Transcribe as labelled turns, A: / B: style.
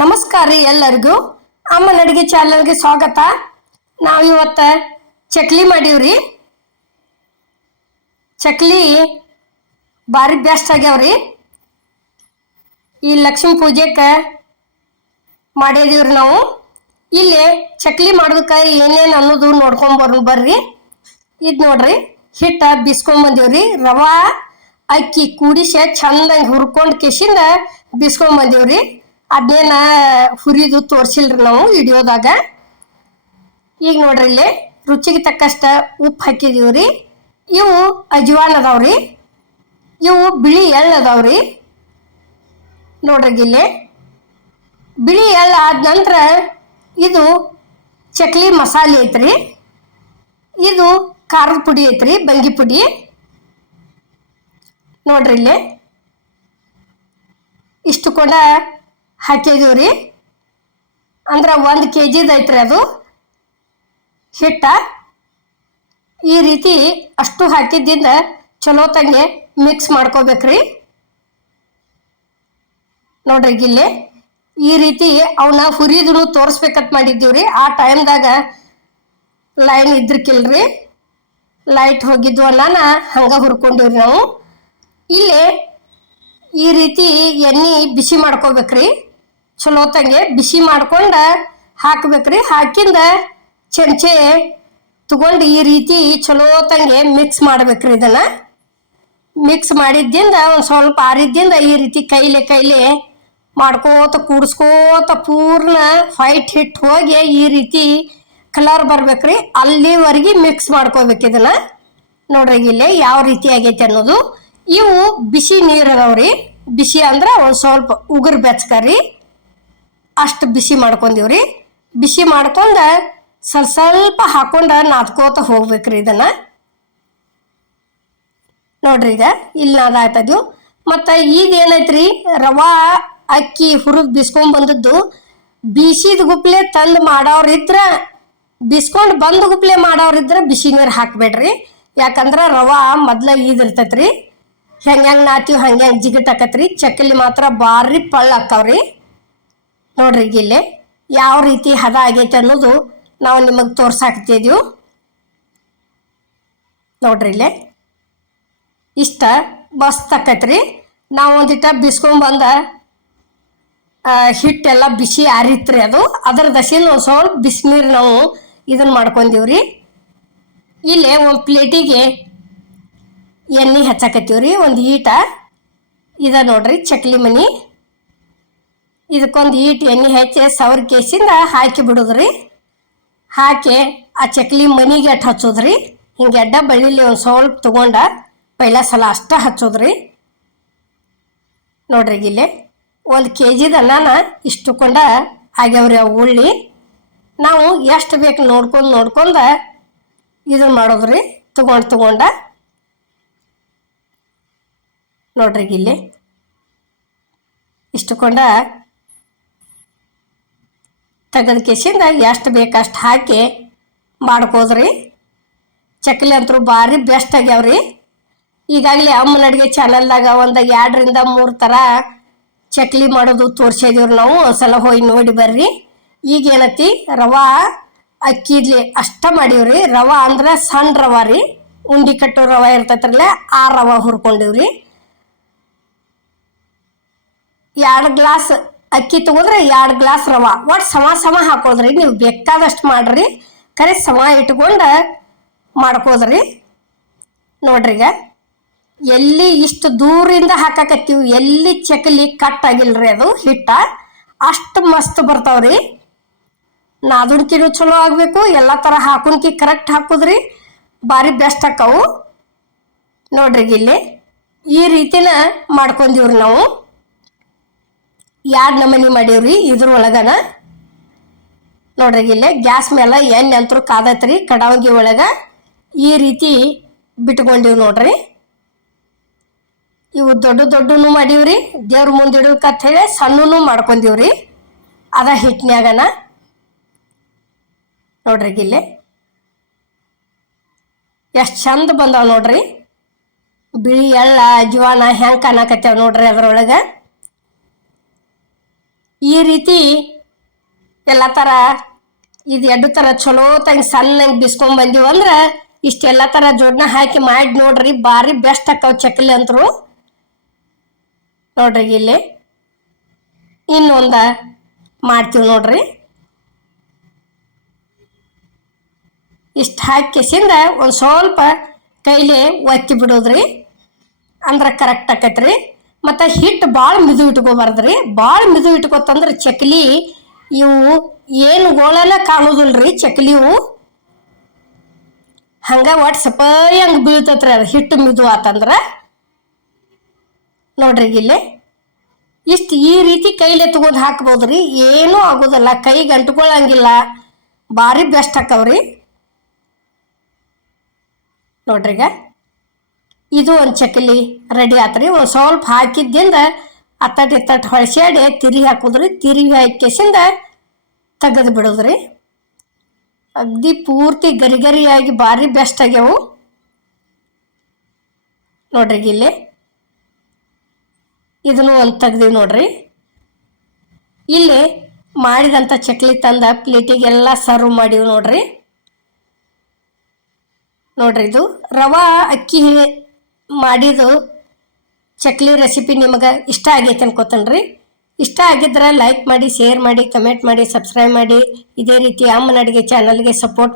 A: ನಮಸ್ಕಾರ ರೀ ಎಲ್ಲರಿಗೂ. ಅಮ್ಮನ ಅಡುಗೆ ಚಾನಲ್ಗೆ ಸ್ವಾಗತ. ನಾವು ಇವತ್ತ ಚಕ್ಲಿ ಮಾಡೀವ್ರಿ ಚಕ್ಲಿ ಭಾರಿ ಬೆಸ್ಟ್ ಆಗ್ಯಾವ್ರಿ ಈ ಲಕ್ಷ್ಮೀ ಪೂಜೆಗೆ ಮಾಡಿದೀವ್ರಿ ನಾವು. ಇಲ್ಲಿ ಚಕ್ಲಿ ಮಾಡೋದಕ್ಕೆ ಏನೇನು ಅನ್ನೋದು ನೋಡ್ಕೊಂಡ್ ಬರ್ ಬರ್ರಿ. ಇದು ನೋಡ್ರಿ, ಹಿಟ್ಟ ಬಿಸ್ಕೊಂಡ್ ಬಂದೀವ್ರಿ ರವಾ, ಅಕ್ಕಿ, ಕೂಡಿಸಿ, ಚಂದಂಗೆ ಹುರ್ಕೊಂಡು ಕೆಸಿಂದ ಬಿಸ್ಕೊಂಡ್ ಬಂದೀವ್ರಿ ಅದೇನ ಹುರಿದು ತೋರ್ಸಿಲ್ರಿ ನಾವು ವಿಡಿಯೋದಾಗ ಈಗ ನೋಡ್ರಿ ಇಲ್ಲಿ ರುಚಿಗೆ ತಕ್ಕಷ್ಟ ಉಪ್ಪು ಹಾಕಿದೀವ್ರಿ ಇವು ಅಜ್ವಾನ್ ಅದಾವ್ರಿ ಇವು ಬಿಳಿ ಎಳ್ಳು ಅದಾವ್ರಿ ನೋಡ್ರಿ ಇಲ್ಲಿ. ಬಿಳಿ ಎಳ್ಳು ಆದ ನಂತರ ಇದು ಚಕ್ಲಿ ಮಸಾಲೆ ಐತ್ರಿ. ಇದು ಖಾರದ ಪುಡಿ ಐತ್ರಿ ಬಂಗಿ ಪುಡಿ. ನೋಡ್ರಿ ಇಲ್ಲಿ. ಇಷ್ಟು ಕೂಡ ಹಾಕಿದೀವ್ರಿ ಅಂದ್ರೆ ಒಂದು ಕೆ ಜಿದು ಐತ್ರಿ ಅದು. ಹಿಟ್ಟ. ಈ ರೀತಿ ಅಷ್ಟು ಹಾಕಿದ್ದಿಂದ ಚಲೋ ತಂಗೆ ಮಿಕ್ಸ್ ಮಾಡ್ಕೋಬೇಕ್ರಿ. ನೋಡ್ರಿ ಇಲ್ಲಿ ಈ ರೀತಿ ಅವನ್ನ ಹುರಿದ್ರು ತೋರಿಸ್ಬೇಕಂತ ಮಾಡಿದ್ದೀವ್ರಿ. ಆ ಟೈಮ್ದಾಗ ಲೈನ್ ಇದ್ರಕಿಲ್ರಿ. ಲೈಟ್ ಹೋಗಿದ್ವು ಅನ್ನ ಹಂಗ ಹುರ್ಕೊಂಡಿವ್ರಿ ನಾವು. ಇಲ್ಲಿ ಈ ರೀತಿ ಎಣ್ಣೆ ಬಿಸಿ ಮಾಡ್ಕೋಬೇಕ್ರಿ. ಚಲೋ ತಂಗೆ, ಬಿಸಿ ಮಾಡ್ಕೊಂಡ ಹಾಕ್ಬೇಕ್ರಿ. ಹಾಕಿಂದ ಚಮಚೆ ತಗೊಂಡು ಈ ರೀತಿ ಚಲೋತಂಗೆ ಮಿಕ್ಸ್ ಮಾಡ್ಬೇಕ್ರಿ ಇದನ್ನ. ಮಿಕ್ಸ್ ಮಾಡಿದ್ದಿಂದ ಒಂದು ಸ್ವಲ್ಪ ಆರಿದ್ದಿಂದ ಈ ರೀತಿ ಕೈಲೆ ಕೈಲೆ ಮಾಡ್ಕೋತ, ಕೂಡಿಸ್ಕೋತ ಪೂರ್ಣ ವೈಟ್ ಹಿಟ್ಟು ಹೋಗಿ ಈ ರೀತಿ ಕಲರ್ ಬರ್ಬೇಕ್ರಿ. ಅಲ್ಲಿವರೆಗೆ ಮಿಕ್ಸ್ ಮಾಡ್ಕೋಬೇಕು ಇದನ್ನ. ನೋಡ್ರಿ ಇಲ್ಲಿ ಯಾವ ರೀತಿ ಆಗೈತೆ ಅನ್ನೋದು. ಇವು ಬಿಸಿ ನೀರು ಅದಾವ್ರಿ ಬಿಸಿ ಅಂದ್ರೆ ಒಂದು ಸ್ವಲ್ಪ ಉಗುರು ಬೆಚ್ಕರಿ ಅಷ್ಟು ಬಿಸಿ ಮಾಡ್ಕೊಂಡೀವ್ರಿ. ಬಿಸಿ ಮಾಡ್ಕೊಂಡು ಸ್ವಲ್ಪ ಸ್ವಲ್ಪ ಹಾಕೊಂಡ ನಾದ್ಕೋತ ಹೋಗ್ಬೇಕ್ರಿ ಇದನ್ನ. ನೋಡ್ರಿ ಈಗ ಇಲ್ಲಿ ನಾದಾಯ್ತದ್ವು ಮತ್ತು ಈಗ ಏನೈತ್ರಿ, ರವಾ, ಅಕ್ಕಿ, ಹುರಿದು ಬಿಸ್ಕೊಂಡ್ ಬಂದದ್ದು. ಬಿಸಿದ ಗುಪ್ಲೆ ತಂದು ಮಾಡೋರಿದ್ರೆ ಬಿಸ್ಕೊಂಡು ಬಂದ ಗುಪ್ಲೆ ಮಾಡೋರಿದ್ರೆ ಬಿಸಿ ನೀರು ಹಾಕ್ಬೇಡ್ರಿ. ಯಾಕಂದ್ರೆ ರವಾ ಮೊದ್ಲ ಈದಿರ್ತೈತ್ರಿ ಹೆಂಗೆ ಹೆಂಗೆ ನಾತೀವಿ ಹಂಗೆ ಹಂಗೆ ಜಿಗಟ್ ಆಕತ್ರಿ. ಚಕ್ಕಲಿ ಮಾತ್ರ ಭಾರಿ ಪಳ್ಳ ಆಕ್ಕವ್ರಿ ನೋಡ್ರಿ ಇಲ್ಲಿ ಯಾವ ರೀತಿ ಹದ ಆಗೈತೆ ಅನ್ನೋದು ನಾವು ನಿಮಗೆ ತೋರ್ಸಾಕ್ತಿದ್ವು ನೋಡ್ರಿ ಇಲ್ಲಿ. ಇಷ್ಟ ಬಸ್ ತಕ್ಕತ್ರಿ ನಾವು ಒಂದಿಟ್ಟ ಬಿಸ್ಕೊಂಬಂದ ಹಿಟ್ಟೆಲ್ಲ ಬಿಸಿ ಆರಿತ್ರಿ ಅದು. ಅದರ ದಶಿನ ಒಂದು ಸ್ವಲ್ಪ ಬಿಸಿನೀರು ನಾವು ಇದನ್ನ ಮಾಡ್ಕೊಂಡೀವ್ರಿ. ಇಲ್ಲಿ ಒಂದು ಪ್ಲೇಟಿಗೆ ಎಣ್ಣೆ ಹಚ್ಚಾಕತ್ತೀವ್ರಿ. ಒಂದು ಈಟ. ಇದ ನೋಡ್ರಿ ಚಕ್ಲಿ ಮನಿ. ಇದಕ್ಕೊಂದು ಈಟ್ ಎಣ್ಣೆ ಹಚ್ಚಿ ಸವರ್ ಕೇಸಿಂದ ಹಾಕಿ ಬಿಡೋದ್ರಿ. ಹಾಕಿ ಆ ಚಕ್ಲಿ ಮನಿಗೆ ಅಟ್ಟು ಹಚ್ಚೋದ್ರಿ. ಹಿಂಗೆ ಎಡ್ಡ ಬಳ್ಳಿಲಿ ಒಂದು ಸ್ವಲ್ಪ ತೊಗೊಂಡ ಪೈಲ ಸಲ ಅಷ್ಟೇ ಹಚ್ಚೋದ್ರಿ. ನೋಡ್ರಿ ಇಲ್ಲಿ ಒಂದು ಕೆ ಜಿದ ನಾನು ಇಷ್ಟು ಕೊಂಡ ಆಗ್ಯಾವ್ರಿ ಅವು ಉಳ್ಳಿ. ನಾವು ಎಷ್ಟು ಬೇಕು ನೋಡ್ಕೊಂಡು ನೋಡ್ಕೊಂಡು ಇದು ಮಾಡೋದ್ರಿ. ತೊಗೊಂಡು ತೊಗೊಂಡ. ನೋಡ್ರಿ ಇಲ್ಲಿ ಇಷ್ಟು ಕೊಂಡ ತೆಗೆದ ಕೇಸಿಂದ ಎಷ್ಟು ಬೇಕು ಅಷ್ಟು ಹಾಕಿ ಮಾಡ್ಕೋದ್ರಿ. ಚಕ್ಕಲಿ ಅಂತೂ ಭಾರಿ ಬೆಸ್ಟ್ ಆಗ್ಯಾವ್ರಿ. ಈಗಾಗಲೇ ಅಮ್ಮನ ಅಡುಗೆ ಚಾನಲ್ದಾಗ ಒಂದು ಎರಡರಿಂದ ಮೂರು ಥರ ಚಕ್ಲಿ ಮಾಡೋದು ತೋರಿಸಿದೀವ್ರಿ ನಾವು ಸಲ ಹೋಗಿ ನೋಡಿ ಬರ್ರಿ. ಈಗ ರವೆ ರವಾ ಅಕ್ಕಿದ್ಲಿ ಅಷ್ಟ ಮಾಡೀವ್ರಿ. ರವಾ ಅಂದ್ರೆ ಸಣ್ಣ ರವಾ ರೀ. ಉಂಡಿ ಕಟ್ಟೋ ರವಾ ಇರ್ತೈತ್ರಲ್ಲ, ಆ ರವಾ ಹುರ್ಕೊಂಡಿವ್ರಿ. ಎರಡು ಗ್ಲಾಸ್ ಅಕ್ಕಿ ತಗೊಂಡ್ರೆ ಎರಡು ಗ್ಲಾಸ್ ರವಾ. ಒಟ್ಟು ಸಮ ಸಮ ಹಾಕೋದ್ರಿ. ನೀವು ಬೇಕಾದಷ್ಟು ಮಾಡ್ರಿ. ಕರೆ ಸಮ ಇಟ್ಕೊಂಡು ಮಾಡ್ಕೋದ್ರಿ. ನೋಡ್ರಿ ಈಗ. ಎಲ್ಲಿ ಇಷ್ಟು ದೂರಿಂದ ಹಾಕಾಕತ್ತೀವಿ, ಎಲ್ಲಿ ಚಕಲಿ ಕಟ್ ಆಗಿಲ್ರಿ ಅದು, ಹಿಟ್ಟ, ಅಷ್ಟು ಮಸ್ತ್ ಬರ್ತಾವ್ರಿ. ನಾದುಣ್ಕಿನೂ ಚಲೋ ಆಗಬೇಕು, ಎಲ್ಲ ಥರ ಹಾಕುನ್ಕಿ ಕರೆಕ್ಟ್ ಹಾಕುದ್ರಿ. ಭಾರಿ ಬೆಸ್ಟ್ ಹಾಕವು ನೋಡ್ರಿ ಇಲ್ಲಿ. ಈ ರೀತಿನ ಮಾಡ್ಕೊಂದಿವ್ರಿ ನಾವು. ಎರಡು ನಮೂನಿ ಮಾಡೀವ್ರಿ ಇದ್ರೊಳಗನ ನೋಡ್ರಿ ಇಲ್ಲೇ ಗ್ಯಾಸ್ ಮೇಲೆ ಎಣ್ಣೆ ಅಂತರೂ ಕಾದತ್ರಿ, ಕಡವಂಗಿ ಒಳಗ ಈ ರೀತಿ ಬಿಟ್ಕೊಂಡಿವ್ ನೋಡ್ರಿ. ಇವು ದೊಡ್ಡ ದೊಡ್ಡನು ಮಾಡೀವ್ರಿ, ದೇವ್ರ ಸಣ್ಣನು ಮಾಡ್ಕೊಂಡಿವ್ರಿ, ಅದ ಹಿಟ್ನ್ಯಾಗನ. ನೋಡ್ರಿ ಇಲ್ಲಿ. ಎಷ್ಟು ಚಂದ ಬಂದಾವ ನೋಡ್ರಿ. ಬಿಳಿ ಎಳ್ಳ, ಅಜ್ವಾನ ಹೆಂಗೆ ಕಾಣಕತ್ಯಾವ ನೋಡ್ರಿ ಅದ್ರೊಳಗೆ. ಈ ರೀತಿ ಎಲ್ಲ ಥರ ಇದು ಎರಡು ಥರ ಚಲೋ ತಂಗೆ ಸಣ್ಣಂಗೆ ಬಿಸ್ಕೊಂಡ್ ಬಂದೀವಿ ಅಂದ್ರೆ ಇಷ್ಟೆಲ್ಲ ಥರ ಜೋಡ್ನ ಹಾಕಿ ಮಾಡಿ ನೋಡ್ರಿ, ಭಾರಿ ಬೆಸ್ಟ್ ಆಕ್ಕವ್ ಚಕ್ಲಿ ಅಂತರು. ನೋಡ್ರಿ ಇಲ್ಲಿ. ಇನ್ನೊಂದ ಮಾಡ್ತೀವಿ ನೋಡ್ರಿ. ಇಷ್ಟು ಹಾಕಿಸಿಂದ ಒಂದು ಸ್ವಲ್ಪ ಕೈಲಿ ಒತ್ತಿ ಬಿಡೋದ್ರಿ. ಅಂದ್ರೆ ಕರೆಕ್ಟ್ ಆಕೈತ್ರಿ. ಮತ್ತು ಹಿಟ್ಟು ಭಾಳ ಮಿದು ಇಟ್ಕೋಬಾರ್ದ್ರಿ. ಭಾಳ ಮಿದು ಇಟ್ಕೋತಂದ್ರೆ ಚಕ್ಲಿ ಇವು ಏನು ಗೋಳನ ಕಾಣೋದಿಲ್ರಿ ಚಕ್ಲಿವು ಹಂಗೆ ಒಟ್ಟು ಸಪಾಯಿ ಹಂಗೆ ಬೀಳ್ತತ್ರಿ ಅದು ಹಿಟ್ಟು ಮಿದು ಆತಂದ್ರೆ. ನೋಡ್ರಿ ಇಲ್ಲಿ ಇಷ್ಟು ಈ ರೀತಿ ಕೈಲಿ ತಗೊಂಡು ಹಾಕ್ಬೋದ್ರಿ. ಏನೂ ಆಗೋದಿಲ್ಲ. ಕೈಗೆ ಅಂಟ್ಕೊಳ್ಳಂಗಿಲ್ಲ ಭಾರಿ ಬೆಸ್ಟ್ ಆಕವ್ರಿ. ನೋಡ್ರಿಗ ಇದು ಒಂದು ಚಕ್ಕಲಿ ರೆಡಿ ಆತ್ರಿ. ಒಂದು ಸ್ವಲ್ಪ ಹಾಕಿದ್ದಿಂದ ಅತ್ತಟ್ ಇತ್ತಟ್ ಹೊಳ್ಸ್ಯಾಡಿ ತಿರಿ ಹಾಕುದ್ರಿ. ತಿರಿ ಹಾಕಿಸಿಂದ ತೆಗೆದು ಬಿಡೋದ್ರಿ. ಅಗ್ದಿ ಪೂರ್ತಿ ಗರಿ ಗರಿಯಾಗಿ ಭಾರಿ ಬೆಸ್ಟ್ ಆಗ್ಯಾವು. ನೋಡ್ರಿ ಇಲ್ಲಿ. ಇದನ್ನು ಒಂದು ತೆಗ್ದೀವಿ ನೋಡ್ರಿ. ಇಲ್ಲಿ ಮಾಡಿದಂಥ ಚಕ್ಲಿ ತಂದ ಪ್ಲೇಟಿಗೆಲ್ಲ ಸರ್ವ್ ಮಾಡೀವಿ ನೋಡ್ರಿ. ನೋಡ್ರಿ ಇದು. ರವಾ, ಅಕ್ಕಿ ಮಾಡಿದ್ದು ಚಕ್ಲಿ ರೆಸಿಪಿ ನಿಮಗೆ ಇಷ್ಟ ಆಗೈತೆ ಅನ್ಕೋತನ್ರಿ. ಇಷ್ಟ ಆಗಿದ್ರೆ ಲೈಕ್ ಮಾಡಿ ಶೇರ್ ಮಾಡಿ ಕಮೆಂಟ್ ಮಾಡಿ ಸಬ್ಸ್ಕ್ರೈಬ್ ಮಾಡಿ. ಇದೇ ರೀತಿ ಅಮ್ಮನ ಅಡುಗೆ ಚಾನಲ್ಗೆ ಸಪೋರ್ಟ್